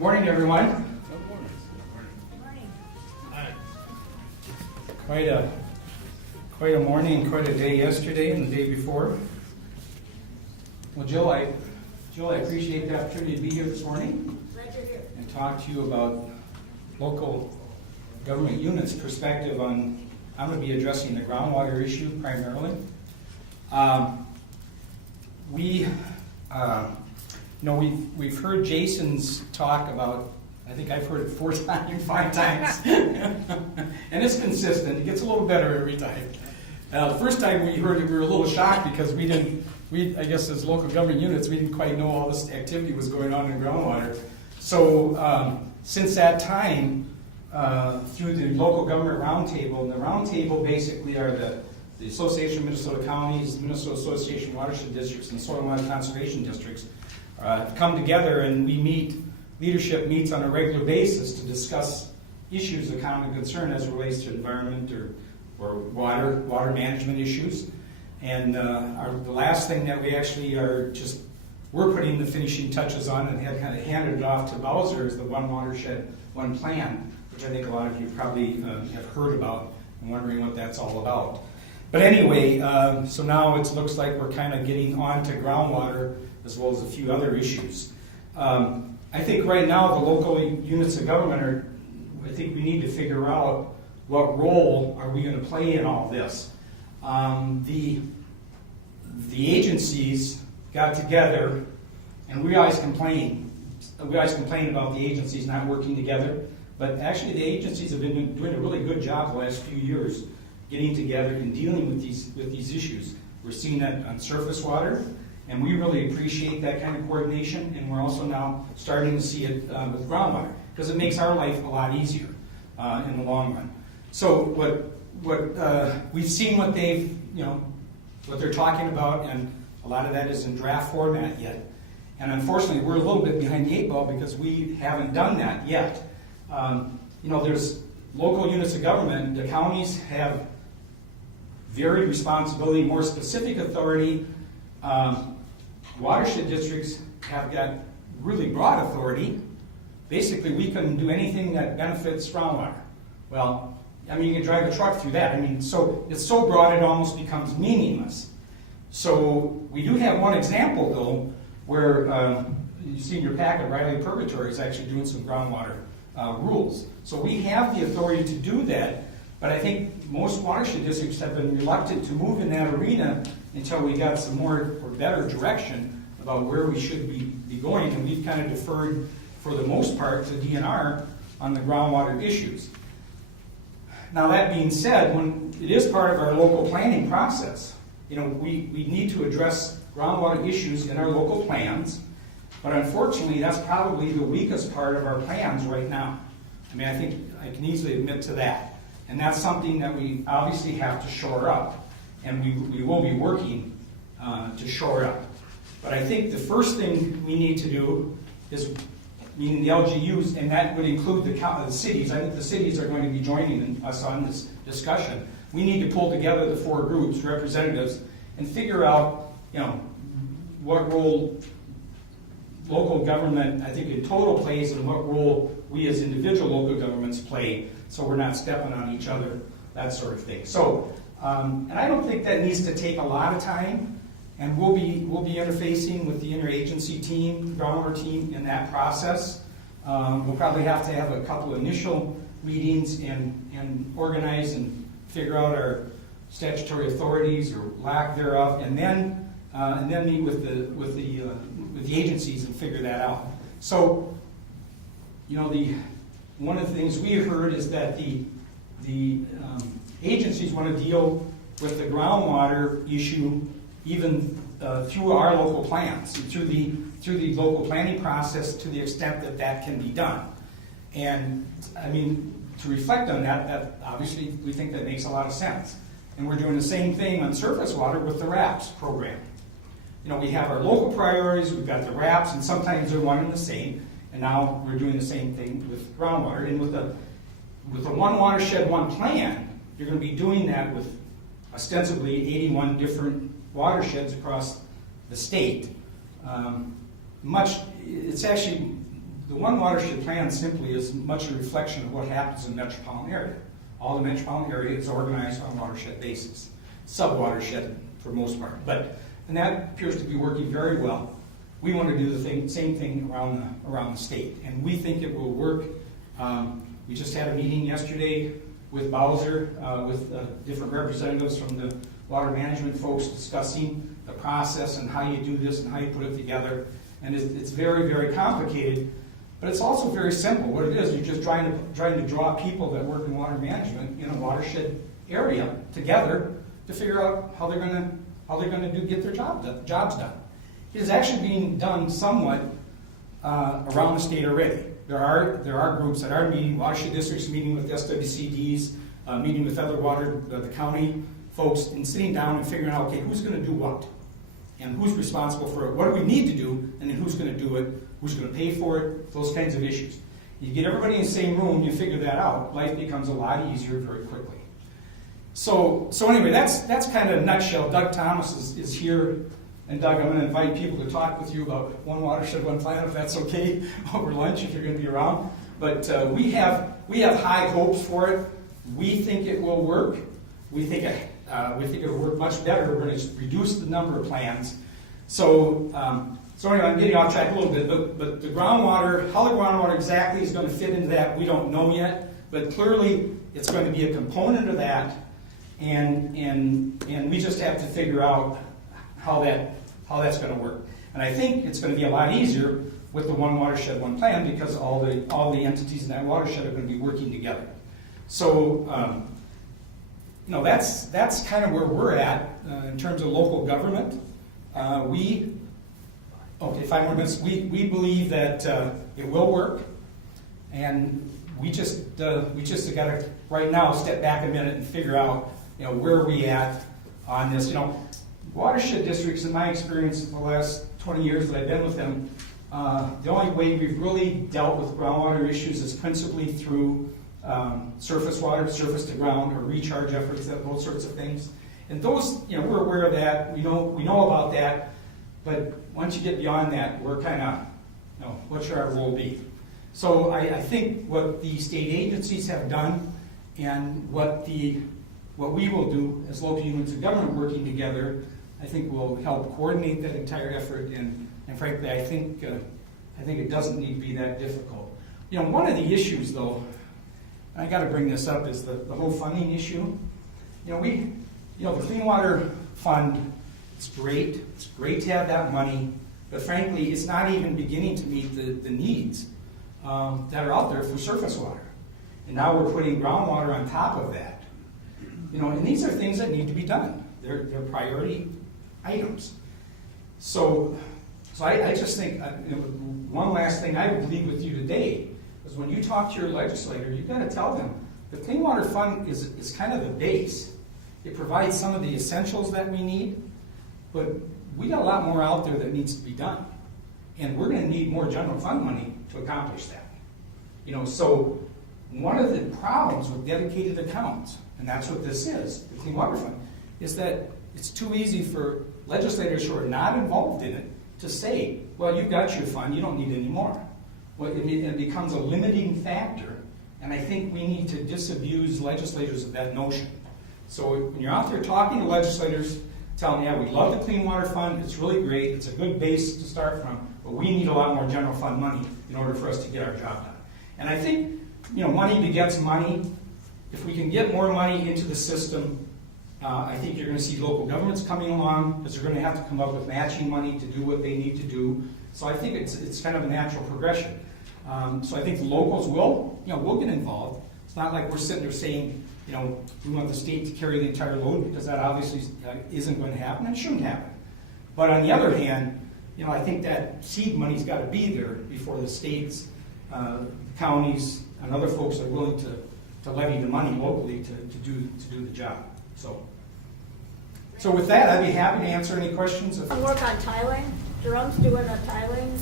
Good morning, everyone. Good morning. Quite a morning, quite a day yesterday and the day before. Well, Jill, I appreciate the opportunity to be here this morning Glad you're here. and talk to you about local government units' perspective on. I'm going to be addressing the groundwater issue primarily. We've heard Jason's talk about. I think I've heard it 4 times, 5 times, and it's consistent. It gets a little better every time. The first time we heard it, we were a little shocked because I guess as local government units, we didn't quite know all this activity was going on in groundwater. So since that time, through the local government roundtable, and the roundtable basically are the Association of Minnesota Counties, the Minnesota Association of Watershed Districts, and the Soil and Water Conservation Districts come together, and leadership meets on a regular basis to discuss issues of common concern as it relates to environment or water management issues. And the last thing that we actually we're putting the finishing touches on and have kind of handed it off to Bowser is the One Watershed, One Plan, which I think a lot of you probably have heard about and wondering what that's all about. But anyway, so now it looks like we're kind of getting on to groundwater as well as a few other issues. I think right now the local units of government I think we need to figure out what role are we going to play in all this. The agencies got together, and we always complain about the agencies not working together, but actually the agencies have been doing a really good job the last few years getting together and dealing with these issues. We're seeing that on surface water, and we really appreciate that kind of coordination, and we're also now starting to see it with groundwater, because it makes our life a lot easier in the long run. So what we've seen what they're talking about, and a lot of that is in draft format yet. And unfortunately, we're a little bit behind the 8 ball because we haven't done that yet. There's local units of government. The counties have varied responsibility, more specific authority. Watershed districts have got really broad authority. Basically, we can do anything that benefits groundwater. Well, you can drive a truck through that. So it's so broad it almost becomes meaningless. So we do have one example, though, where you see in your packet, Riley Purgatory is actually doing some groundwater rules. So we have the authority to do that, but I think most watershed districts have been reluctant to move in that arena until we got some more or better direction about where we should be going, and we've kind of deferred, for the most part, to DNR on the groundwater issues. Now, that being said, when it is part of our local planning process, we need to address groundwater issues in our local plans, but unfortunately, that's probably the weakest part of our plans right now. I think I can easily admit to that. And that's something that we obviously have to shore up, and we will be working to shore up. But I think the first thing we need to do is, meaning the LGUs, and that would include the cities. I think the cities are going to be joining us on this discussion. We need to pull together the 4 groups, representatives, and figure out, what role local government, I think, in total plays, and what role we as individual local governments play, so we're not stepping on each other, that sort of thing. So, and I don't think that needs to take a lot of time, and we'll be interfacing with the interagency team, groundwater team, in that process. We'll probably have to have a couple initial meetings and organize and figure out our statutory authorities or lack thereof, and then meet with the agencies and figure that out. So, one of the things we heard is that the agencies want to deal with the groundwater issue even through our local plans, through the local planning process, to the extent that can be done. And to reflect on that obviously we think that makes a lot of sense. And we're doing the same thing on surface water with the RAPS program. We have our local priorities, we've got the RAPS, and sometimes they're one and the same. And now we're doing the same thing with groundwater. And with the One Watershed, One Plan, you're going to be doing that with ostensibly 81 different watersheds across the state. It's actually the one watershed plan simply is much a reflection of what happens in the metropolitan area. All the metropolitan area is organized on a watershed basis, sub-watershed for the most part. And that appears to be working very well. We want to do the same thing around the state, and we think it will work. We just had a meeting yesterday with Bowser, with different representatives from the water management folks discussing the process and how you do this and how you put it together. And it's very, very complicated, but it's also very simple. What it is, you're just trying to draw people that work in water management in a watershed area together to figure out how they're going to get their jobs done. It is actually being done somewhat around the state already. There are groups that are meeting, watershed districts meeting with SWCDs, meeting with other the county folks, and sitting down and figuring out, okay, who's going to do what? And who's responsible for it? What do we need to do? And then who's going to do it? Who's going to pay for it? Those kinds of issues. You get everybody in the same room, you figure that out, life becomes a lot easier very quickly. So anyway, that's kind of a nutshell. Doug Thomas is here. And Doug, I'm going to invite people to talk with you about one watershed, one plan, if that's okay, over lunch if you're going to be around. But we have high hopes for it. We think it will work. We think it will work much better. We're going to reduce the number of plans. So anyway, I'm getting off track a little bit. But the groundwater, how the groundwater exactly is going to fit into that, we don't know yet. But clearly, it's going to be a component of that, and we just have to figure out how that's going to work. And I think it's going to be a lot easier with the one watershed, one plan, because all the entities in that watershed are going to be working together. So, that's kind of where we're at in terms of local government. 5 more minutes. We believe that it will work, and we just got to right now step back a minute and figure out where are we at on this. Watershed districts, in my experience, the last 20 years that I've been with them, the only way we've really dealt with groundwater issues is principally through surface water, surface to ground, or recharge efforts, those sorts of things. And those, we're aware of that. We know about that. But once you get beyond that, we're kind of, what should our role be? So I think what the state agencies have done, and what we will do as local units of government working together, I think will help coordinate that entire effort, and frankly, I think it doesn't need to be that difficult. One of the issues, though, and I got to bring this up, is the whole funding issue. The Clean Water Fund, it's great. It's great to have that money, but frankly, it's not even beginning to meet the needs that are out there for surface water. And now we're putting groundwater on top of that. And these are things that need to be done. They're priority items. So I just think, one last thing I would leave with you today is when you talk to your legislator, you've got to tell them the Clean Water Fund is kind of the base. It provides some of the essentials that we need, but we got a lot more out there that needs to be done. And we're going to need more general fund money to accomplish that. So one of the problems with dedicated accounts, and that's what this is, the Clean Water Fund, is that it's too easy for legislators who are not involved in it to say, well, you've got your fund, you don't need any more. Well, it becomes a limiting factor, and I think we need to disabuse legislators of that notion. So when you're out there talking to legislators, tell them, yeah, we love the Clean Water Fund, it's really great, it's a good base to start from, but we need a lot more general fund money in order for us to get our job done. And I think, money begets money. If we can get more money into the system, I think you're going to see local governments coming along, because they're going to have to come up with matching money to do what they need to do. So I think it's kind of a natural progression. So I think the locals will get involved. It's not like we're sitting there saying, we want the state to carry the entire load, because that obviously isn't going to happen and shouldn't happen. But on the other hand, I think that seed money's got to be there before the states, counties, and other folks are willing to levy the money locally to do the job. So with that, I'd be happy to answer any questions. Work on tiling. Jerome's doing a tiling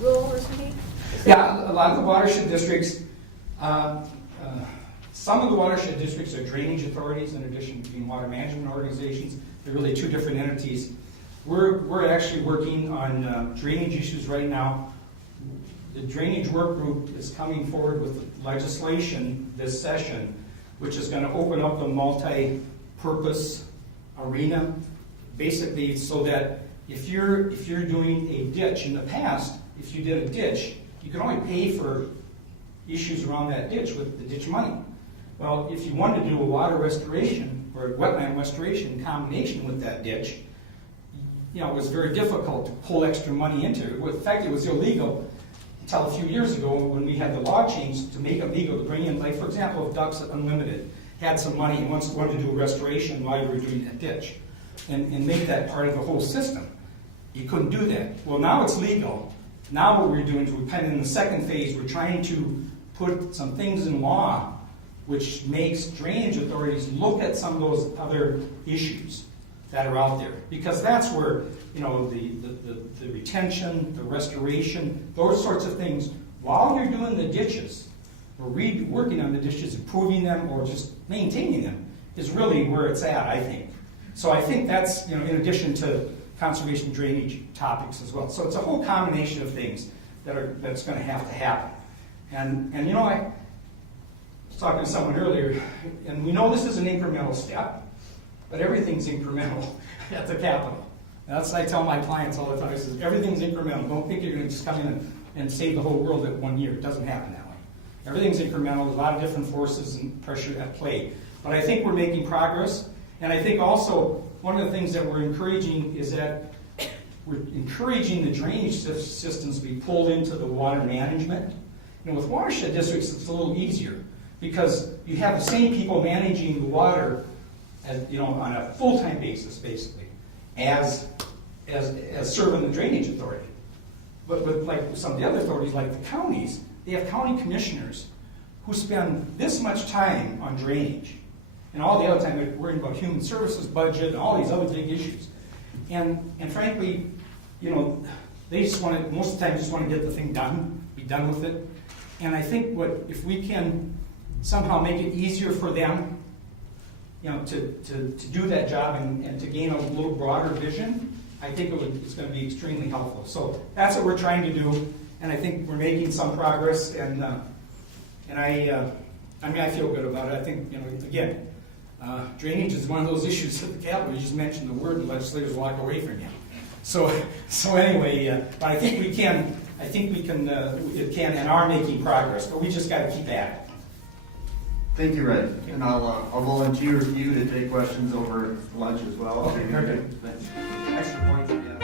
rule, isn't he? Yeah, a lot of the watershed districts, some of the watershed districts are drainage authorities in addition to being water management organizations. They're really two different entities. We're actually working on drainage issues right now. the drainage work group is coming forward with legislation this session, which is gonna open up the multi-purpose arena, basically so that if you're doing a ditch, in the past, if you did a ditch, you could only pay for issues around that ditch with the ditch money. Well, if you wanted to do a water restoration or a wetland restoration in combination with that ditch, you know, it was very difficult to pull extra money into it. In fact, it was illegal until a few years ago when we had the law changed to make it legal to bring in, like, for example, if Ducks Unlimited had some money and wanted to do a restoration while you were doing that ditch and make that part of the whole system. You couldn't do that. Well, now it's legal. Now what we're doing is we're kind of in the second phase, we're trying to put some things in law which makes drainage authorities look at some of those other issues that are out there. Because that's where, you know, the retention, the restoration, those sorts of things, while you're doing the ditches, or working on the ditches, improving them, or just maintaining them, is really where it's at, I think. So I think that's, you know, in addition to conservation drainage topics as well. So it's a whole combination of things that's going to have to happen. And you know, I was talking to someone earlier, and we know this is an incremental step, but everything's incremental at the Capitol. That's what I tell my clients all the time. I say, everything's incremental. Don't think you're going to just come in and save the whole world at 1 year. It doesn't happen that way. Everything's incremental. There's a lot of different forces and pressure at play. But I think we're making progress. And I think also one of the things that we're encouraging is that we're encouraging the drainage systems to be pulled into the water management. You know, with watershed districts, it's a little easier because you have the same people managing the water, as, you know, on a full-time basis, basically, as serving the drainage authority. But with like some of the other authorities, like the counties, they have county commissioners who spend this much time on drainage, and all the other time they're worrying about human services budget and all these other big issues. And frankly, you know, they just want to, most of the time, just want to get the thing done, be done with it. And I think if we can somehow make it easier for them, you know, to do that job and to gain a little broader vision, I think it's going to be extremely helpful. So that's what we're trying to do, and I think we're making some progress. And I mean, I feel good about it. I think, you know, again, drainage is one of those issues at the Capitol. You just mention the word, and legislators walk away from you. So anyway, but I think we can. I think we can. It can and are making progress, but we just got to keep at it. Thank you, Red. And I'll volunteer you to take questions over lunch as well. Okay, very good. Extra points again.